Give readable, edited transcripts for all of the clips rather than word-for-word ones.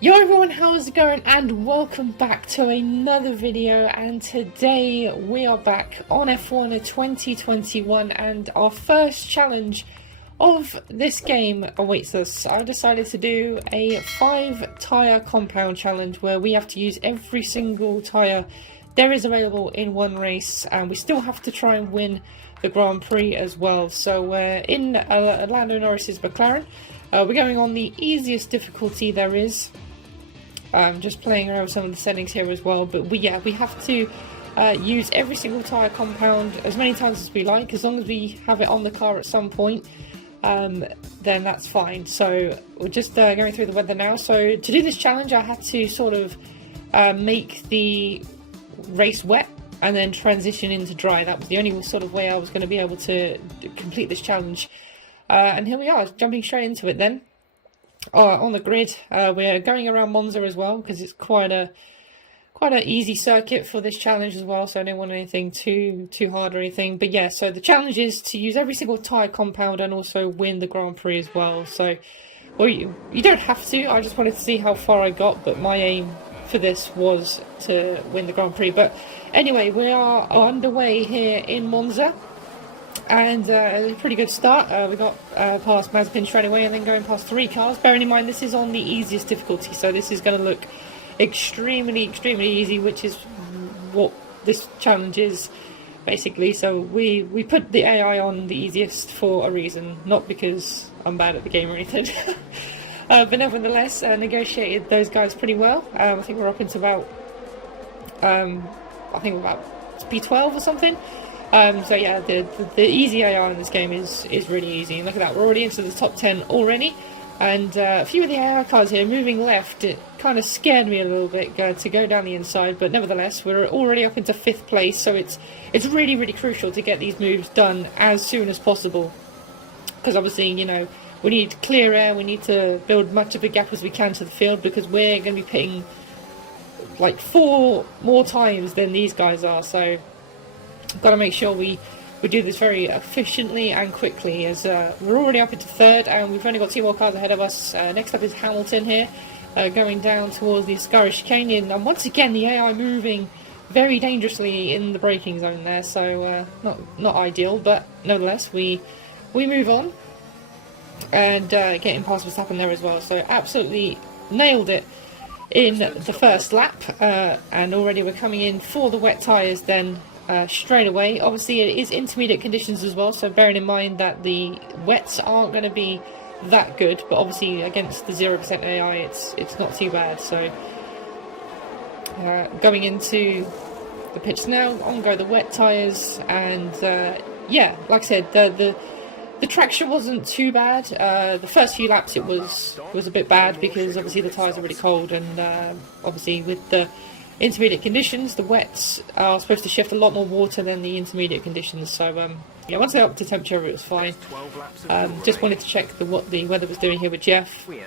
Yo everyone, how's it going? And welcome back to another video. And today we are back on F1 2021 and our first challenge of this game awaits us. I decided to do a 5 tyre compound challenge where we have to use every single tyre there is available in one race, and we still have to try and win the Grand Prix as well. So we're in Lando Norris's McLaren. We're going on the easiest difficulty there is. Just playing around with some of the settings here as well, but we have to use every single tyre compound as many times as we like, as long as we have it on the car at some point, then that's fine. So we're just going through the weather now. So to do this challenge I had to sort of make the race wet and then transition into dry. That was the only sort of way I was going to be able to complete this challenge, and here we are, jumping straight into it then. On the grid, we're going around Monza as well because it's quite an easy circuit for this challenge as well, so I don't want anything too hard or anything. But yeah, so the challenge is to use every single tyre compound and also win the Grand Prix as well. So, well, you don't have to, I just wanted to see how far I got, but my aim for this was to win the Grand Prix. But anyway, we are underway here in Monza. And a pretty good start. We got past Mazepin straight away and then going past 3 cars. Bearing in mind this is on the easiest difficulty, so this is going to look extremely easy, which is what this challenge is basically. So we put the AI on the easiest for a reason, not because I'm bad at the game or anything. But nevertheless, negotiated those guys pretty well. I think we're up into about P12 or something. So yeah, the easy AI in this game is really easy. And look at that, we're already into the top 10 already. And a few of the AI cars here moving left, it kind of scared me a little bit to go down the inside. But nevertheless, we're already up into 5th place, so it's really crucial to get these moves done as soon as possible. Because obviously, you know, we need clear air, we need to build much of a gap as we can to the field, because we're going to be pitting like 4 more times than these guys are. So got to make sure we do this very efficiently and quickly, as we're already up into 3rd and we've only got 2 more cars ahead of us. Next up is Hamilton here, going down towards the Skyrish chicane, and once again the AI moving very dangerously in the braking zone there, so not ideal, but nevertheless we move on and getting past Verstappen there as well. So absolutely nailed it in the first lap, and already we're coming in for the wet tyres then. Straight away. Obviously it is intermediate conditions as well, so bearing in mind that the wets aren't going to be that good, but obviously against the 0% AI it's not too bad. So going into the pits now, on go the wet tyres, and yeah, like I said, the traction wasn't too bad. The first few laps it was a bit bad because obviously the tyres are really cold, and obviously with the intermediate conditions, the wets are supposed to shift a lot more water than the intermediate conditions. So yeah, once they're up to temperature it was fine. Just wanted to check what the weather was doing here with Jeff, and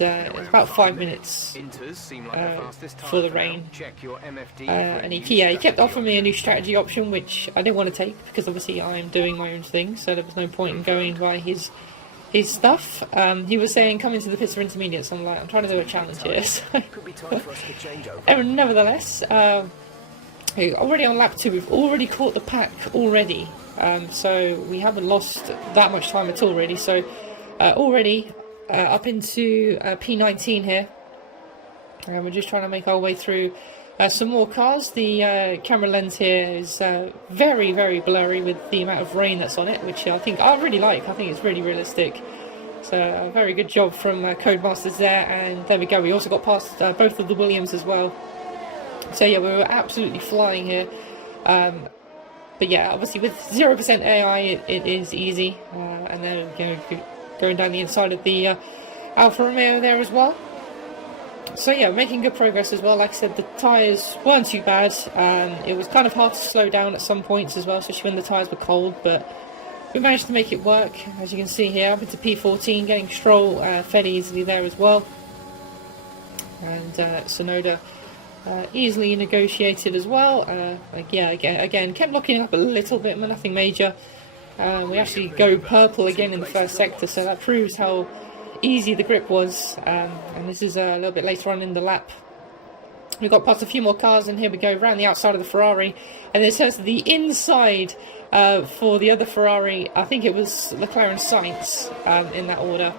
it was about 5 minutes for the rain, and he kept offering me a new strategy option, which I didn't want to take because obviously I'm doing my own thing, so there was no point in going by his stuff. He was saying come into the pits for intermediates. I'm like, I'm trying to do a challenge here. So. And nevertheless, already on lap 2 we've already caught the pack already, so we haven't lost that much time at all really. So already up into P19 here, and we're just trying to make our way through some more cars. The camera lens here is very blurry with the amount of rain that's on it, which I really like. I think it's really realistic. So a very good job from Codemasters there, and there we go. We also got past both of the Williams as well. So yeah, we were absolutely flying here. But yeah, obviously with 0% AI it is easy, and then going down the inside of the Alfa Romeo there as well. So yeah, making good progress as well. Like I said, the tyres weren't too bad. It was kind of hard to slow down at some points as well, especially when the tyres were cold, but we managed to make it work. As you can see here, up into P14, getting Stroll fairly easily there as well. And Sonoda easily negotiated as well. Again, kept locking up a little bit, but nothing major. We actually go purple again in the first sector, so that proves how easy the grip was. And this is a little bit later on in the lap. We've got past a few more cars, and here we go around the outside of the Ferrari, and it says the inside for the other Ferrari. I think it was Leclerc and Sainz in that order.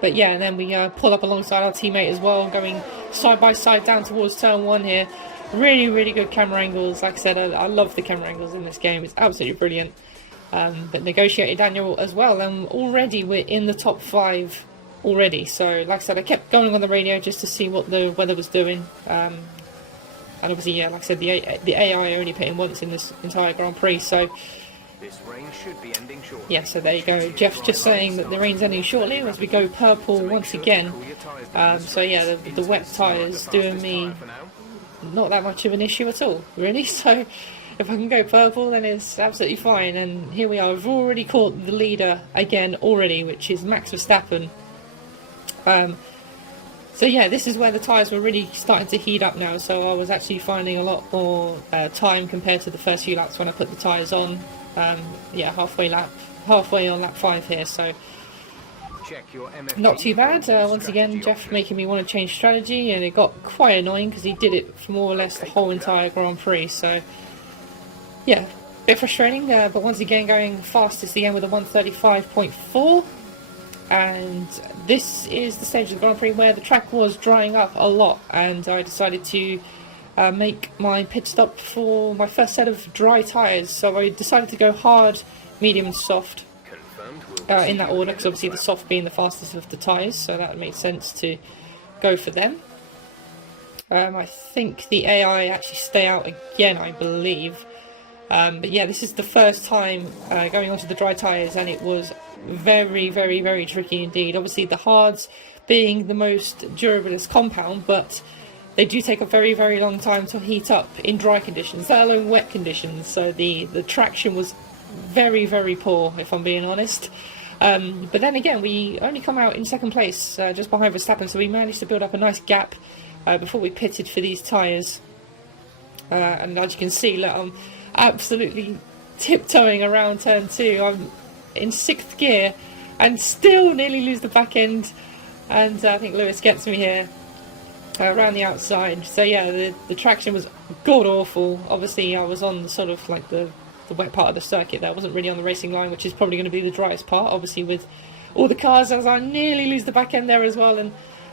But yeah, and then we pull up alongside our teammate as well, going side by side down towards turn 1 here. Really, really good camera angles. Like I said, I love the camera angles in this game. It's absolutely brilliant. But negotiated Daniel as well, and already we're in the top 5 already. So like I said, I kept going on the radio just to see what the weather was doing. And obviously, yeah, like I said, the AI only pitting once in this entire Grand Prix. So this rain should be ending shortly. yeah, so there you go. Jeff's just saying that the rain's ending shortly as we go purple once again. So yeah, the wet tyres doing me not that much of an issue at all, really. So if I can go purple, then it's absolutely fine. And here we are. We've already caught the leader again already, which is Max Verstappen. So yeah, this is where the tyres were really starting to heat up now. So I was actually finding a lot more time compared to the first few laps when I put the tyres on. Yeah, halfway on lap 5 here. So not too bad. Once again, Jeff making me want to change strategy, and it got quite annoying because he did it for more or less the whole entire Grand Prix. So yeah, a bit frustrating, but once again going fastest again with a 135.4. And this is the stage of the Grand Prix where the track was drying up a lot, and I decided to make my pit stop for my first set of dry tyres. So I decided to go hard, medium and soft in that order, because obviously the soft being the fastest of the tyres, so that made sense to go for them. I think the AI actually stay out again, I believe. But yeah, this is the first time going onto the dry tyres, and it was very, very, very tricky indeed. Obviously the hards being the most durablest compound, but they do take a very, very long time to heat up in dry conditions, let alone wet conditions. So the traction was very, very poor, if I'm being honest. But then again, we only come out in second place, just behind Verstappen, so we managed to build up a nice gap before we pitted for these tyres. And as you can see, look, I'm absolutely tiptoeing around turn 2. I'm in 6th gear and still nearly lose the back end, and I think Lewis gets me here around the outside. So yeah, the traction was god awful. Obviously I was on sort of like the wet part of the circuit there. I wasn't really on the racing line, which is probably going to be the driest part, obviously with all the cars, as I nearly lose the back end there as well, and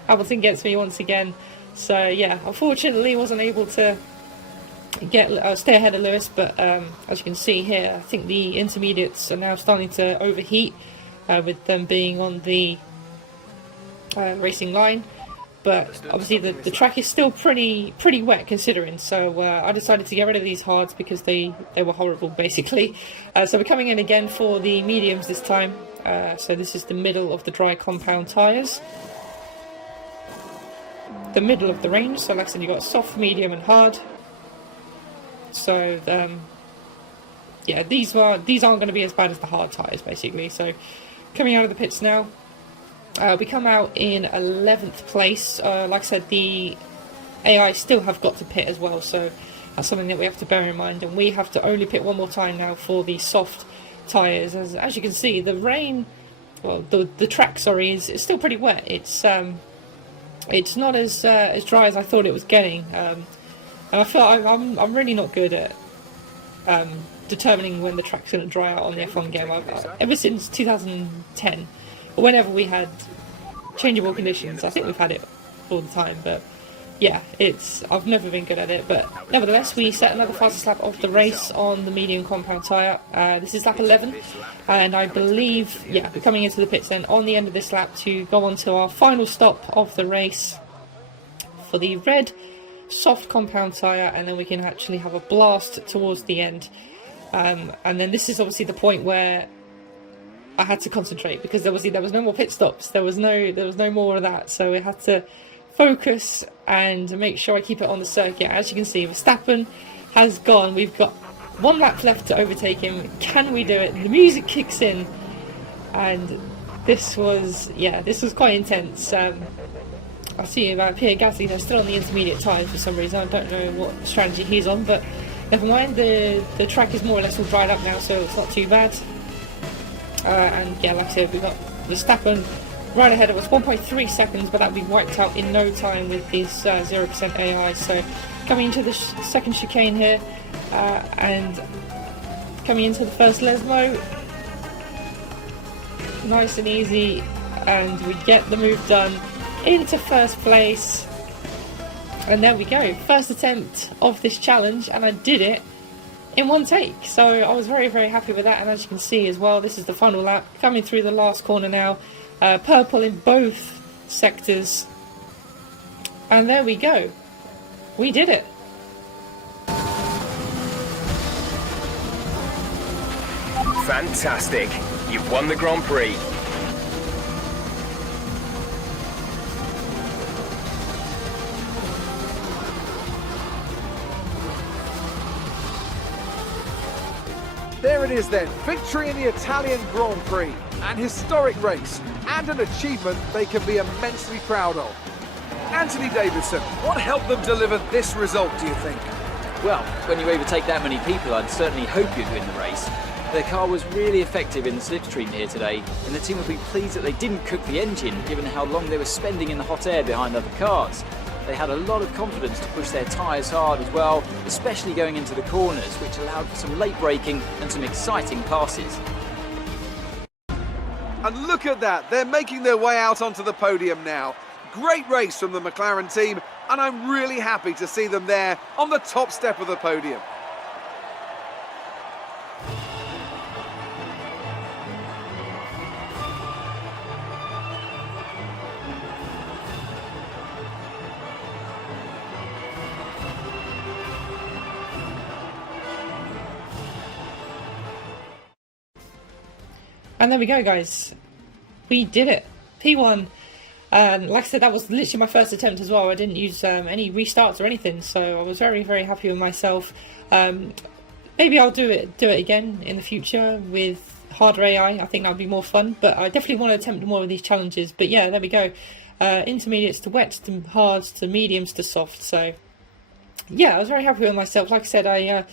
Hamilton gets me once again. So yeah, unfortunately wasn't able to stay ahead of Lewis, but as you can see here, I think the intermediates are now starting to overheat with them being on the racing line. But obviously the track is still pretty wet considering, so I decided to get rid of these hards because they were horrible basically. So we're coming in again for the mediums this time. So this is the middle of the dry compound tyres, the middle of the range. So like I said, you've got soft, medium and hard. So yeah, these aren't going to be as bad as the hard tyres basically. So coming out of the pits now, we come out in 11th place. Like I said, the AI still have got to pit as well, so that's something that we have to bear in mind, and we have to only pit one more time now for the soft tyres. As you can see, the rain, well, the track, sorry, is still pretty wet. It's not as dry as I thought it was getting. And I feel I'm really not good at determining when the track's going to dry out on the F1 game. Ever since 2010, or whenever we had changeable conditions, I think we've had it all the time. But yeah, I've never been good at it. But nevertheless, we set another fastest lap of the race on the medium compound tyre. This is lap 11, and I believe, yeah, we're coming into the pits then on the end of this lap to go on to our final stop of the race for the red soft compound tyre, and then we can actually have a blast towards the end. And then this is obviously the point where I had to concentrate, because there was no more pit stops. There was no more of that. So we had to focus and make sure I keep it on the circuit. As you can see, Verstappen has gone. We've got one lap left to overtake him. Can we do it? The music kicks in, and this was quite intense. I see about Pierre Gasly, they're still on the intermediate tyres for some reason. I don't know what strategy he's on, but never mind. The track is more or less all dried up now, so it's not too bad. And yeah, like I said, we've got Verstappen right ahead of us, 1.3 seconds, but that'll be wiped out in no time with this 0% AI. So coming into the second chicane here, and coming into the first Lesmo, nice and easy, and we get the move done into first place. And there we go, first attempt of this challenge, and I did it in one take, so I was very, very happy with that. And as you can see as well, this is the final lap, coming through the last corner now, purple in both sectors, and there we go, we did it. Fantastic. You've won the Grand Prix. There it is then, victory in the Italian Grand Prix, an historic race, and an achievement they can be immensely proud of. Anthony Davidson, what helped them deliver this result, do you think? Well, when you overtake that many people, I'd certainly hope you'd win the race. Their car was really effective in the slipstream here today, and the team will be pleased that they didn't cook the engine, given how long they were spending in the hot air behind other cars. They had a lot of confidence to push their tyres hard as well, especially going into the corners, which allowed for some late braking and some exciting passes. And look at that, they're making their way out onto the podium now. Great race from the McLaren team, and I'm really happy to see them there on the top step of the podium. And there we go, guys, we did it, P1. And like I said, that was literally my first attempt as well. I didn't use any restarts or anything, so I was very, very happy with myself. Maybe I'll do it again in the future with harder AI. I think that would be more fun, but I definitely want to attempt more of these challenges. But yeah, there we go, intermediates to wets to hards to mediums to soft. So yeah, I was very happy with myself. Like I said, I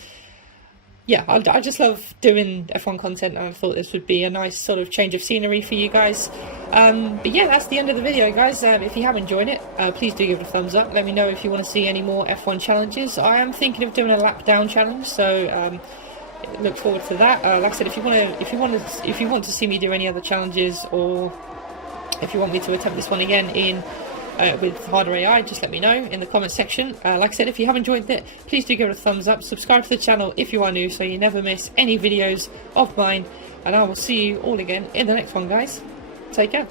just love doing F1 content, and I thought this would be a nice sort of change of scenery for you guys. But yeah, that's the end of the video, guys. If you have enjoyed it, please do give it a thumbs up. Let me know if you want to see any more F1 challenges. I am thinking of doing a lap down challenge, so look forward to that. Like I said, if you want to see me do any other challenges, or if you want me to attempt this one again in with harder AI, just let me know in the comment section. Like I said, if you have enjoyed it, please do give it a thumbs up. Subscribe to the channel if you are new, so you never miss any videos of mine. And I will see you all again in the next one, guys. Take care.